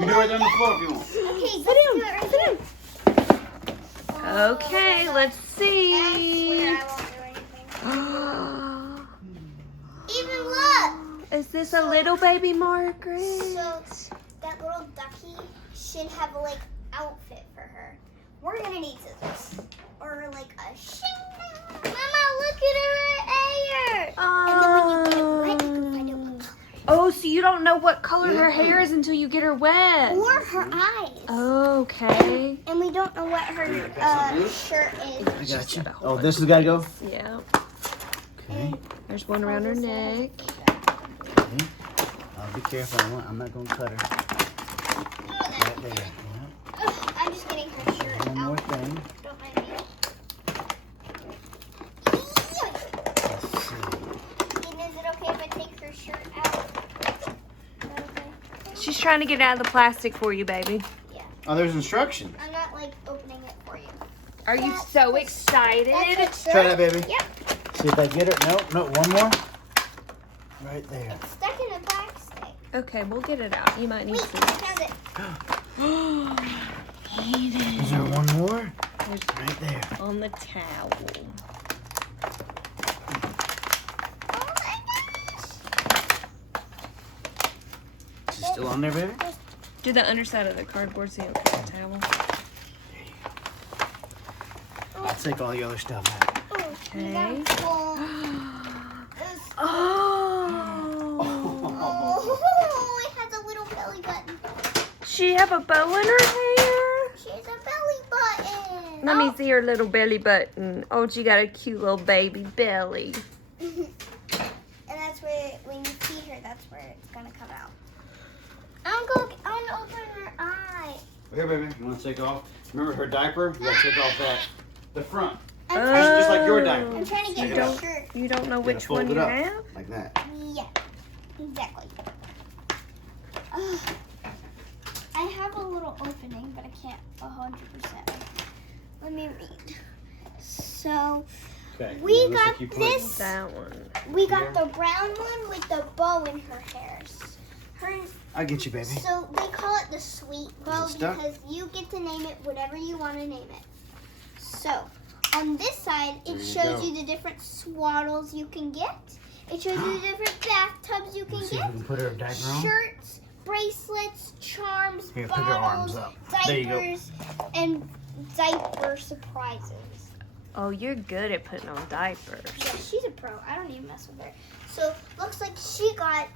You do it on the floor if you want. Okay, sit down. Okay, let's I see. swear I won't do anything. Even look. Is this a little baby Margaret? So that little ducky should have a like outfit for her. We're gonna need scissors or like a Mama, look at her hair. And then when you get it wet, you can find out what color. Oh, so you don't know what color her hair is until you get her wet. Or her eyes. Okay. And we don't know what her shirt is. I got you. Oh, this has got to go? Yeah. Okay. There's one around her neck. Okay. I'll be careful. I'm not going to cut her. Right there. Yeah. I'm just getting her shirt One more out. thing. Don't mind me. Let's see. And is it okay if I take her shirt out? Is that okay? She's trying to get out of the plastic for you, baby. Yeah. Oh, there's instructions. I'm not like opening it for you. Are you so excited? That's her Try shirt. that, baby. Yep. See if I get her. No, one more. Right there. It's stuck in a plastic. Okay, we'll get it out. You might need Wait, some. I found it. Is there one more? Right there. On the towel. Oh my gosh. Is it still on there, baby? Do the underside of the cardboard so you don't get the towel. I'll take all the other stuff out. Okay. Oh. Oh, it has a little belly button. She have a bow in her hair? She has a belly button. Let me see her little belly button. Oh, she got a cute little baby belly. And that's where, when you feed her, that's where it's gonna come out. I'm gonna open her eye. Here, baby. You want to take off? Remember her diaper? You got to take off the front. I'm Oh. trying, Just like your diaper. I'm trying to get Take it her out. shirt. You don't know You gotta which fold one it you up, have? like that. Yeah, exactly. Ugh. I have a little opening, but I can't 100%. Let me read. So, Okay. we Looks got like you put- this. That one. We got the brown one with the bow in her hairs. Hers. I'll get you, baby. So they call it the sweet bow Is it stuck? because you get to name it whatever you want to name it. So on this side, There it you shows go. you the different swaddles you can get. It shows you the different bathtubs you can Let's see if get. we can put her diaper on. Shirts, bracelets, charms, Here, pick her arms bottles, up. There you go. diapers, and diaper surprises. Oh, you're good at putting on diapers. Yeah, she's a pro. I don't even mess with her. So looks like she got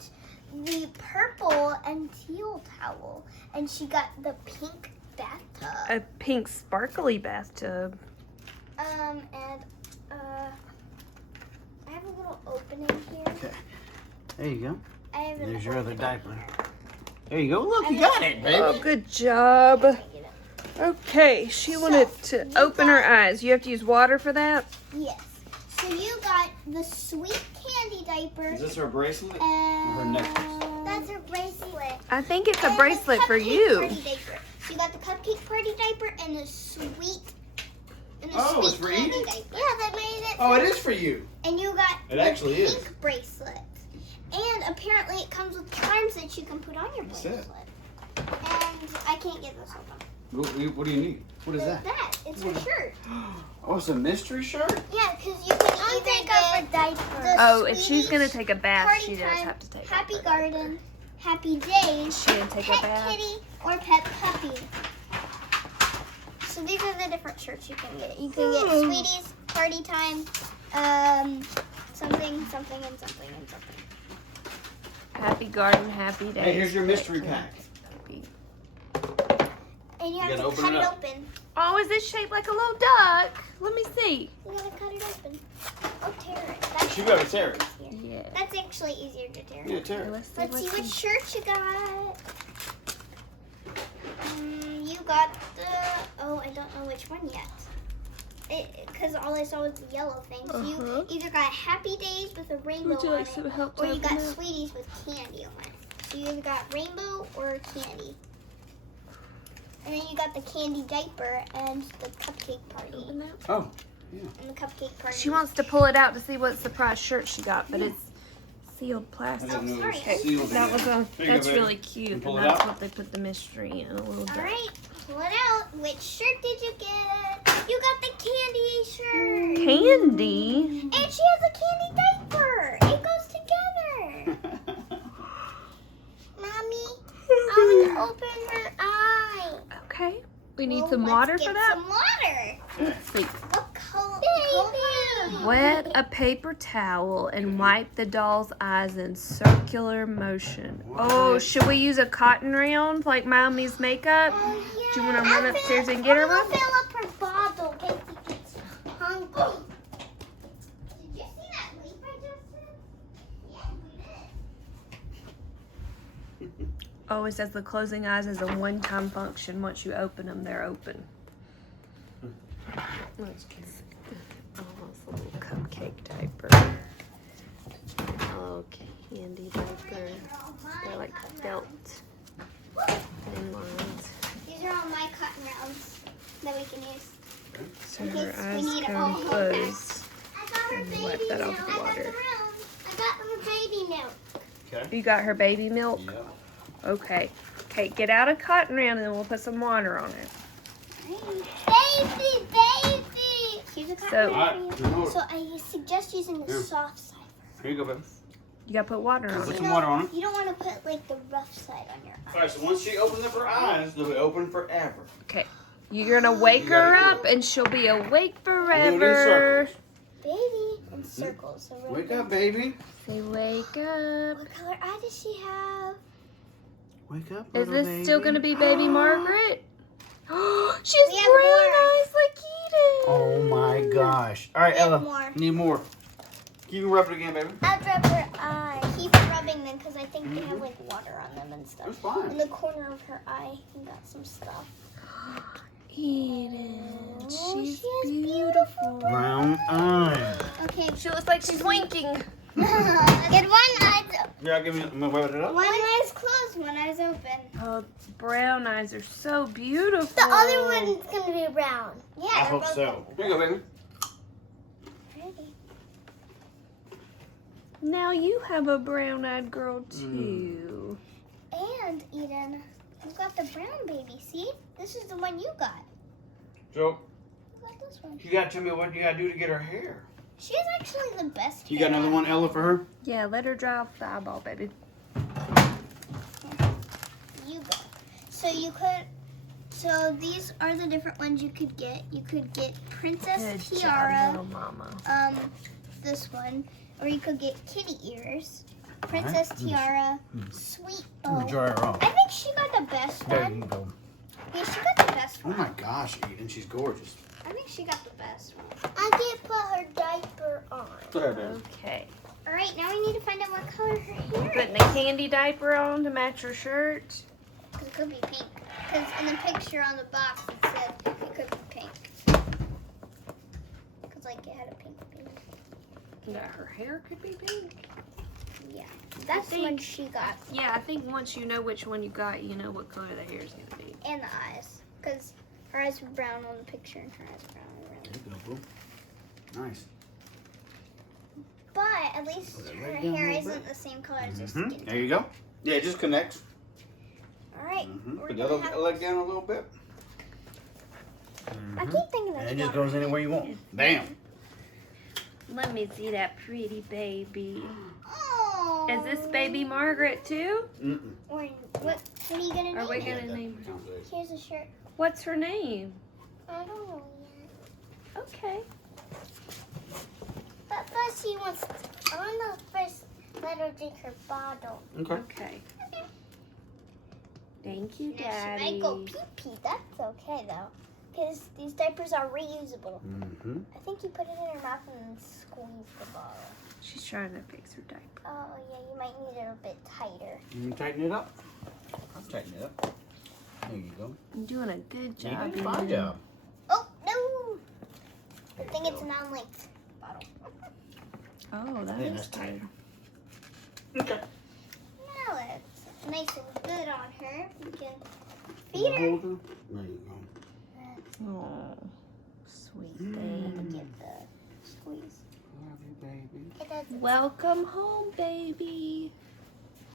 the purple and teal towel, and she got the pink bathtub. A pink sparkly bathtub. And I have a little opening here. Okay. There you go. I have an There's your other opening. diaper. There you go. Look, you got it, baby. Oh, good job. Get it. Okay, she wanted to open her eyes. You have to use water for that? Yes. So you got the sweet candy diaper. Is this her bracelet? And her necklace? That's her bracelet. I think it's a And the bracelet for cupcake you. Party diaper. So you got the cupcake party diaper and the sweet. And the Oh, sweet it's for candy eating? diaper. Yeah, that made it. Oh, it is for you. And you got It the actually pink is. bracelet. And apparently it comes with charms that you can put on your That's it. bracelet. And I can't get this open. What do you need? What is that? It's her shirt. Oh, it's a mystery shirt? Yeah, because you can either get the Oh, if she's Sweeties going to take a bath, Party she does Time, have to take Happy off her Garden, Happy Days, She didn't take a Pet bath. Kitty, or Pet Puppy. So these are the different shirts you can get. You can get Sweeties, Party Time, something, something, and something, and something. Happy Garden, Happy Days. Hey, here's your mystery pack. And you You have gotta to open cut it it up. open. Oh, is this shaped like a little duck? Let me see. You gotta cut it open. Oh, tear it. That's You gotta tear it. easier. Yeah. That's actually easier to tear. Yeah, tear it. Let's see Let's see what's what shirt you got. You got the. Oh, I don't know which one yet. Because all I saw was the yellow thing. So Uh-huh. you either got Happy Days with a rainbow Would you on like it, some help to or you open got that? Sweeties with candy on it. So you either got rainbow or candy. And then you got the candy diaper and the cupcake party. Open that? Oh. And the cupcake party. She wants to pull it out to see what surprise shirt she got, but it's sealed plastic. I didn't know it was sorry. sealed in That there. was Here you go, that's baby. really cute, and pull it that's out? what they put the mystery in a little bit. All right, pull it out. Which shirt did you get? You got the candy shirt. Candy. And she has a candy diaper. It goes together. Mommy, I want to open her eye. Okay. We need Well, some let's water get for that. Some water. Let's see. What color? Wet a paper towel and wipe the doll's eyes in circular motion. Oh, should we use a cotton round like Mommy's makeup? Oh, yeah. Do you wanna run upstairs and get her I'm one? gonna fill up her bottle in case she gets hungry. Did you see that leaf I just did? Yeah, we did. Oh, it says the closing eyes is a one-time function. Once you open them, they're open. Let's get oh, it's a little cupcake diaper. Oh, candy diaper. They're like felt thin lines. These are all my cotton rounds that we can use. So In her case we eyes need can all be of closed. I got her And baby wipe that milk. off the I got water. the rounds. I got her baby milk. Okay. You got her baby milk? Yep. Okay. Okay, get out a cotton round and then we'll put some water on it. Baby, baby. Here's a cotton So- round for you. Alright, So I suggest using the Here. soft side. Here you go, baby. You gotta put water on Put it. some water on it. You don't want to put like the rough side on your eye. Alright, so once she opens up her eyes, they'll be open forever. Okay. You're gonna wake You gotta her do up and she'll be awake Do it in forever. circles. Baby in circles. So Wake up, baby. Say wake up. What color eye does she have? Wake up, Is little this baby. still gonna be baby Margaret? She has We have brown more. eyes like Eden. Oh my gosh. Alright, We have Ella. more. Need more. You can rub it again, baby. I'll rub her eye. Keep rubbing them because I think they have like water on them and That's stuff. fine. In the corner of her eye, you got some stuff. Eden, Oh, she's she has beautiful. Brown eyes. Okay. She looks like she's winking. Get one eye. Yeah, give me. I'm gonna wipe it up. One eye's closed, one eye's open. Oh, brown eyes are so beautiful. The other one's gonna be brown. Yeah, I they're hope both so. Here you go, baby. pretty. Now you have a brown-eyed girl too. And Eden, you got the brown baby. See, this is the one you got. So, You got this one. you gotta tell me what you gotta do to get her hair. She has actually the best. You got hair. another one, Ella, for her? Yeah, let her dry off the eyeball, baby. You go. So you could. So these are the different ones you could get. You could get Princess Good Tiara. job, little mama. This one, or you could get kitty ears. Princess Alright. Tiara, Sweet Let me Bow. dry her off. I think she got the best There one. you go. Yeah, she got the best Oh one. my gosh, Eden, she's gorgeous. I think she got the best one. I did put her diaper on. There, baby. Okay. All right, now we need to find out what color her hair is. Putting a candy diaper on to match her shirt. Because it could be pink. Because in the picture on the box it said it could be pink. Because like it had a pink baby. Yeah, her hair could be pink. Yeah, that's the one think- she got. Yeah, I think once you know which one you got, you know what color the hair's gonna be. And the eyes. Because her eyes were brown on the picture and her eyes were brown on the There you go, boo. Nice. But at least Put it her right down a hair little isn't the same color as her Mm-hmm. skin. There you go. Yeah, it just connects. All right. Mm-hmm. we're Put the gonna other have- leg down a little bit. I Mhm. keep thinking And that's it just water. goes anywhere you want. Bam. Let me see that pretty baby. Oh. Is this baby Margaret too? Mm-mm. Or what are you gonna Are we name it? gonna name her? Sounds good. Here's a shirt. What's her name? I don't know yet. Okay. But first she wants. I want to first let her drink her bottle. Okay. Okay. Thank you, Now she Daddy. might go pee pee. That's okay though, because these diapers are reusable. Mm-hmm. I think you put it in her mouth and then squeeze the bottle. She's trying to fix her diaper. Oh yeah, you might need it a bit tighter. You tighten it up. I'll tighten it up. There you go. You're doing a good You job. did a fine Eden. job. Oh no! There I think you it's go. a non-linked bottle. Oh, that Yeah, is that's tight. good. Okay. Now it's nice and good on her. You can feed her. Hold her. There you go. Oh, sweet Mm. thing. Get the squeeze. baby. It doesn't. Welcome home, baby.